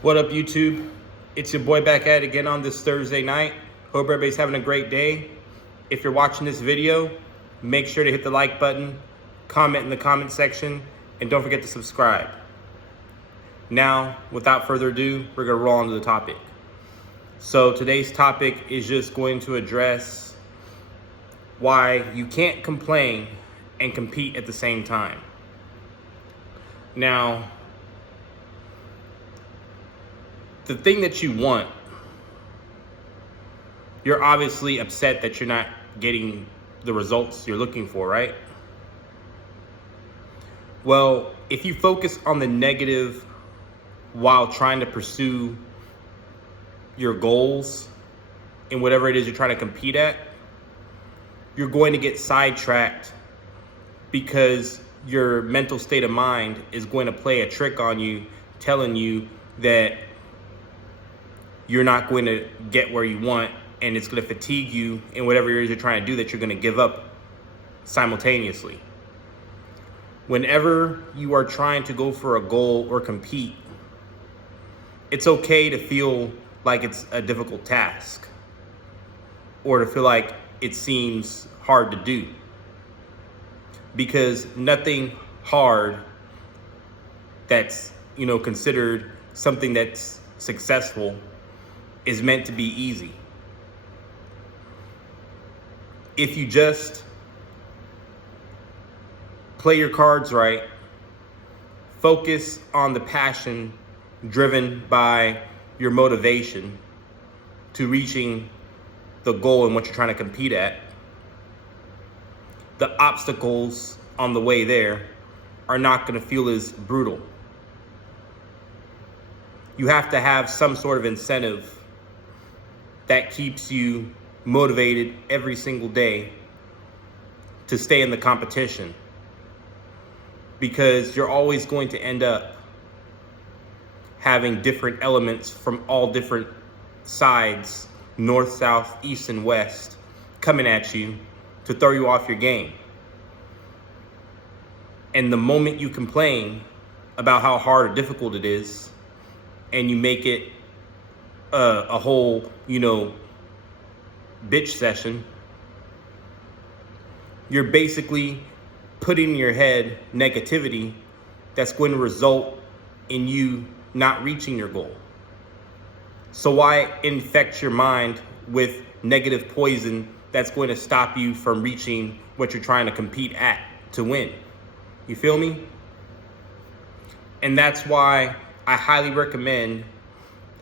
What up, YouTube? It's your boy back at it again on this Thursday night. Hope everybody's having a great day. If you're watching this video, make sure to hit the like button, comment in the comment section, and don't forget to subscribe. Now, without further ado, we're gonna roll on to the topic. So today's topic is just going to address why you can't complain and compete at the same time. Now, the thing that you want, you're obviously upset that you're not getting the results you're looking for, right? Well, if you focus on the negative while trying to pursue your goals in whatever it is you're trying to compete at, you're going to get sidetracked because your mental state of mind is going to play a trick on you, telling you that you're not going to get where you want, and it's going to fatigue you in whatever it is you're trying to do, that you're going to give up simultaneously. Whenever you are trying to go for a goal or compete, it's okay to feel like it's a difficult task or to feel like it seems hard to do, because nothing hard that's, considered something that's successful is meant to be easy. If you just play your cards right, focus on the passion driven by your motivation to reaching the goal and what you're trying to compete at, the obstacles on the way there are not going to feel as brutal. You have to have some sort of incentive that keeps you motivated every single day to stay in the competition, because you're always going to end up having different elements from all different sides, north, south, east, and west, coming at you to throw you off your game. And the moment you complain about how hard or difficult it is, and you make it a whole, bitch session, you're basically putting in your head negativity that's going to result in you not reaching your goal. So why infect your mind with negative poison that's going to stop you from reaching what you're trying to compete at to win? You feel me? And that's why I highly recommend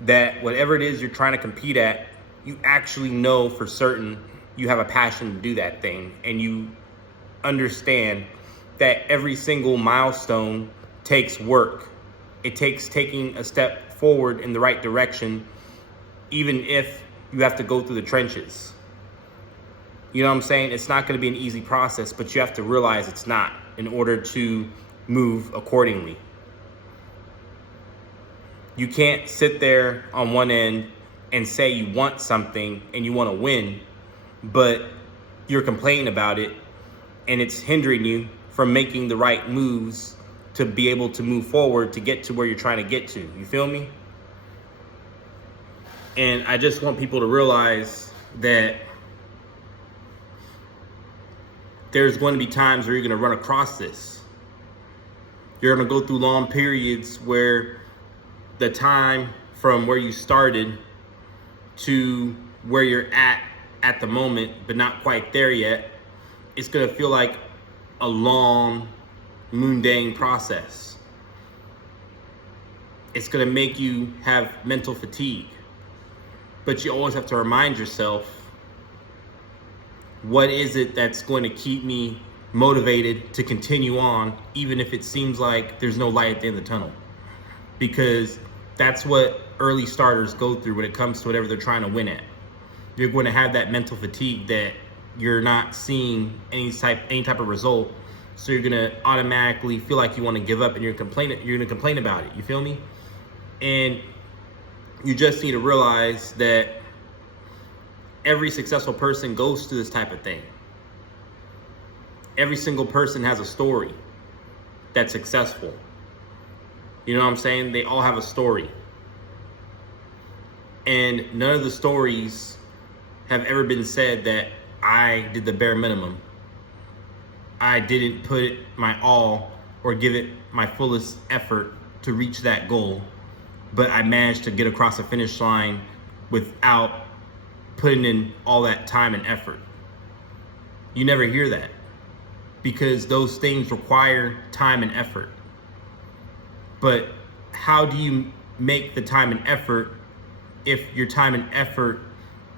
that whatever it is you're trying to compete at, you actually know for certain you have a passion to do that thing, and you understand that every single milestone takes work. It takes taking a step forward in the right direction, even if you have to go through the trenches. You know what I'm saying? It's not going to be an easy process, but you have to realize it's not, in order to move accordingly. You can't sit there on one end and say you want something and you want to win, but you're complaining about it and it's hindering you from making the right moves to be able to move forward to get to where you're trying to get to. You feel me? And I just want people to realize that there's going to be times where you're going to run across this. You're going to go through long periods where the time from where you started to where you're at the moment, but not quite there yet, it's going to feel like a long, mundane process. It's going to make you have mental fatigue. But you always have to remind yourself, what is it that's going to keep me motivated to continue on, even if it seems like there's no light at the end of the tunnel? Because that's what early starters go through when it comes to whatever they're trying to win at. You're going to have that mental fatigue that you're not seeing any type of result, so you're going to automatically feel like you want to give up, and you're going to complain about it. You feel me? And you just need to realize that every successful person goes through this type of thing. Every single person has a story that's successful. You know what I'm saying? They all have a story. And none of the stories have ever been said that I did the bare minimum. I didn't put my all or give it my fullest effort to reach that goal, but I managed to get across the finish line without putting in all that time and effort. You never hear that because those things require time and effort. But how do you make the time and effort if your time and effort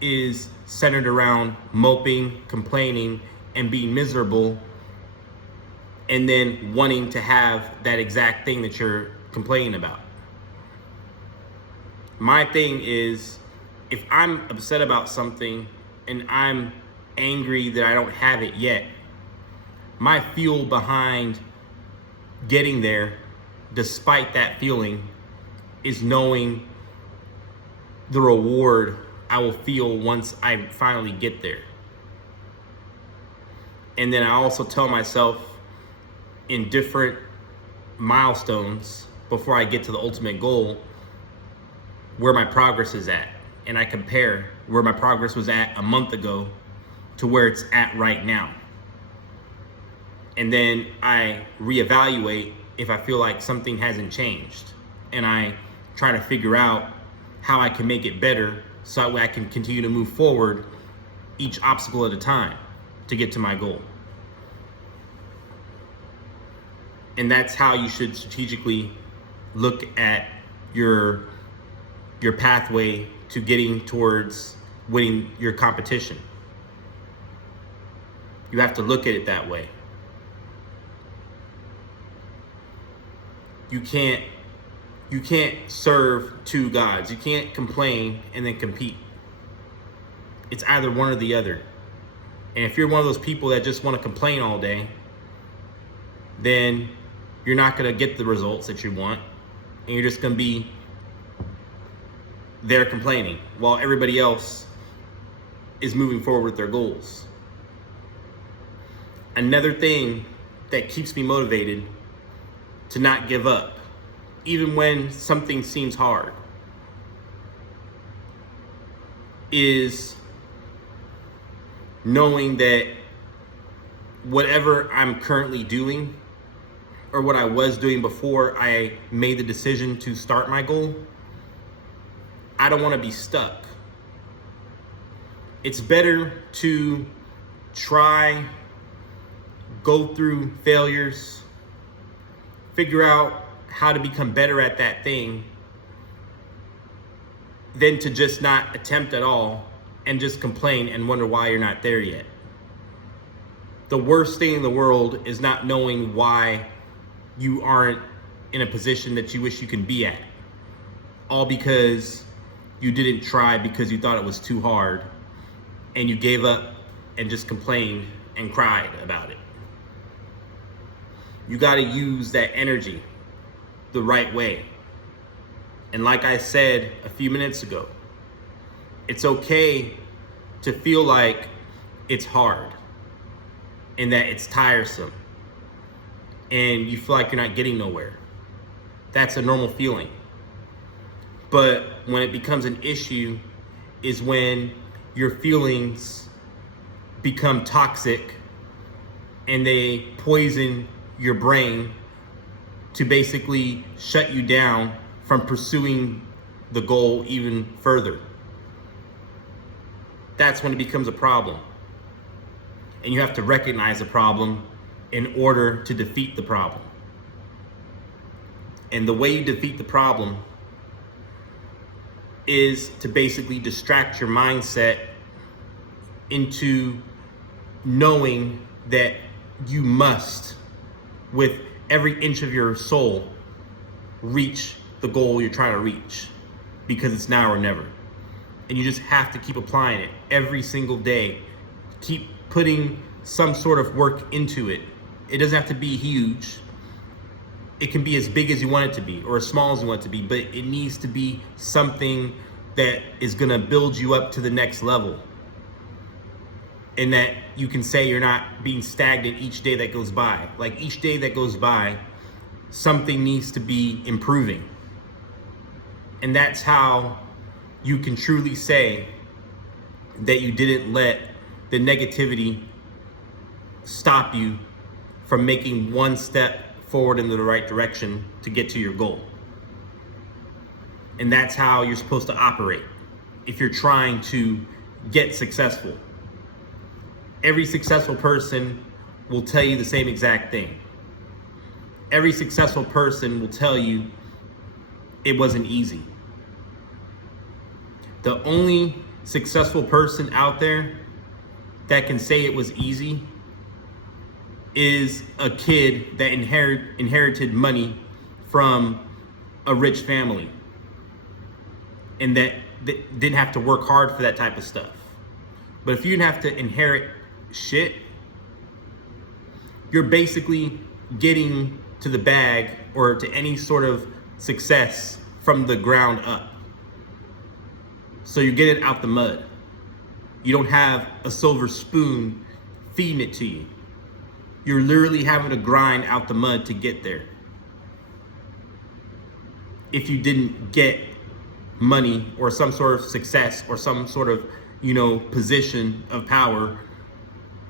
is centered around moping, complaining, and being miserable, and then wanting to have that exact thing that you're complaining about? My thing is, if I'm upset about something and I'm angry that I don't have it yet, my fuel behind getting there, despite that feeling, is knowing the reward I will feel once I finally get there. And then I also tell myself in different milestones before I get to the ultimate goal where my progress is at. And I compare where my progress was at a month ago to where it's at right now. And then I reevaluate if I feel like something hasn't changed. And I try to figure out how I can make it better so that way I can continue to move forward each obstacle at a time to get to my goal. And that's how you should strategically look at your pathway to getting towards winning your competition. You have to look at it that way. You can't serve two gods. You can't complain and then compete. It's either one or the other. And if you're one of those people that just want to complain all day, then you're not going to get the results that you want. And you're just going to be there complaining while everybody else is moving forward with their goals. Another thing that keeps me motivated to not give up, even when something seems hard, is knowing that whatever I'm currently doing or what I was doing before I made the decision to start my goal, I don't want to be stuck. It's better to try, go through failures, figure out how to become better at that thing, than to just not attempt at all and just complain and wonder why you're not there yet. The worst thing in the world is not knowing why you aren't in a position that you wish you can be at, all because you didn't try because you thought it was too hard and you gave up and just complained and cried about it. You got to use that energy the right way. And like I said a few minutes ago, it's okay to feel like it's hard and that it's tiresome and you feel like you're not getting nowhere. That's a normal feeling. But when it becomes an issue is when your feelings become toxic and they poison your brain to basically shut you down from pursuing the goal even further. That's when it becomes a problem. And you have to recognize the problem in order to defeat the problem. And the way you defeat the problem is to basically distract your mindset into knowing that you must, with every inch of your soul, reach the goal you're trying to reach, because it's now or never. And you just have to keep applying it every single day. Keep putting some sort of work into it. It doesn't have to be huge. It can be as big as you want it to be or as small as you want it to be, but it needs to be something that is gonna build you up to the next level. And that you can say you're not being stagnant each day that goes by. Like each day that goes by, something needs to be improving. And that's how you can truly say that you didn't let the negativity stop you from making one step forward in the right direction to get to your goal. And that's how you're supposed to operate if you're trying to get successful. Every successful person will tell you the same exact thing. Every successful person will tell you it wasn't easy. The only successful person out there that can say it was easy is a kid that inherited money from a rich family and that didn't have to work hard for that type of stuff. But if you didn't have to inherit shit, you're basically getting to the bag or to any sort of success from the ground up. So you get it out the mud. You don't have a silver spoon feeding it to you. You're literally having to grind out the mud to get there. If you didn't get money or some sort of success or some sort of, position of power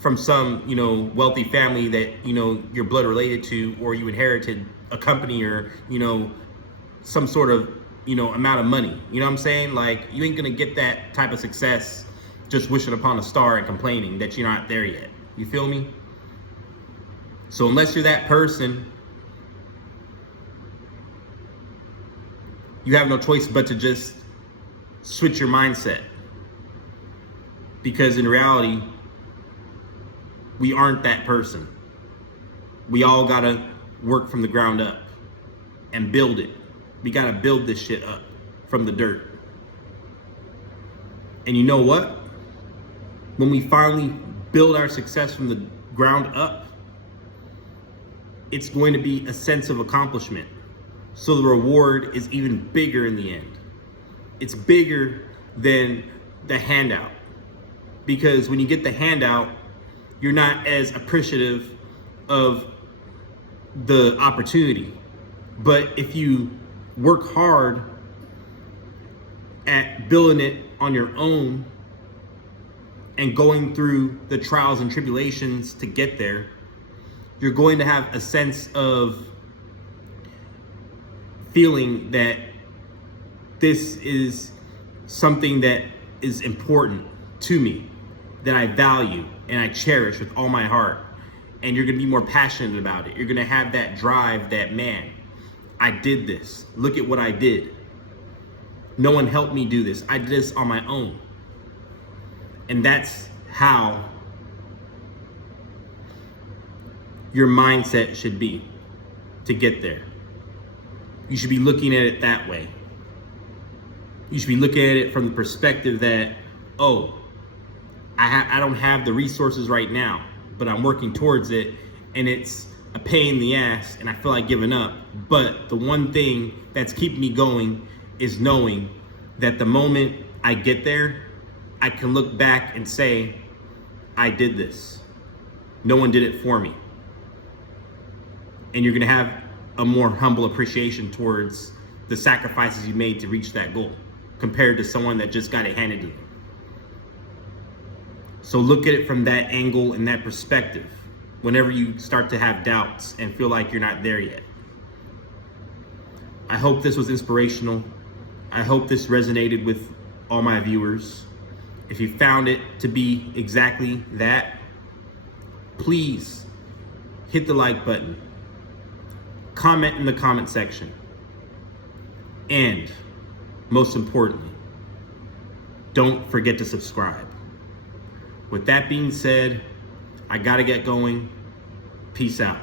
from some, wealthy family that, you're blood related to, or you inherited a company or, some sort of, amount of money. You know what I'm saying? Like, you ain't gonna get that type of success just wishing upon a star and complaining that you're not there yet. You feel me? So unless you're that person, you have no choice but to just switch your mindset. Because in reality, we aren't that person. We all gotta work from the ground up and build it. We gotta build this shit up from the dirt. And you know what? When we finally build our success from the ground up, it's going to be a sense of accomplishment. So the reward is even bigger in the end. It's bigger than the handout. Because when you get the handout, you're not as appreciative of the opportunity. But if you work hard at building it on your own and going through the trials and tribulations to get there, you're going to have a sense of feeling that this is something that is important to me, that I value and I cherish with all my heart. And you're gonna be more passionate about it. You're gonna have that drive that, man, I did this. Look at what I did. No one helped me do this. I did this on my own. And that's how your mindset should be to get there. You should be looking at it that way. You should be looking at it from the perspective that, oh, I don't have the resources right now, but I'm working towards it, and it's a pain in the ass, and I feel like giving up. But the one thing that's keeping me going is knowing that the moment I get there, I can look back and say, I did this. No one did it for me. And you're gonna have a more humble appreciation towards the sacrifices you made to reach that goal compared to someone that just got it handed to you. So look at it from that angle and that perspective whenever you start to have doubts and feel like you're not there yet. I hope this was inspirational. I hope this resonated with all my viewers. If you found it to be exactly that, please hit the like button, comment in the comment section, and most importantly, don't forget to subscribe. With that being said, I gotta get going. Peace out.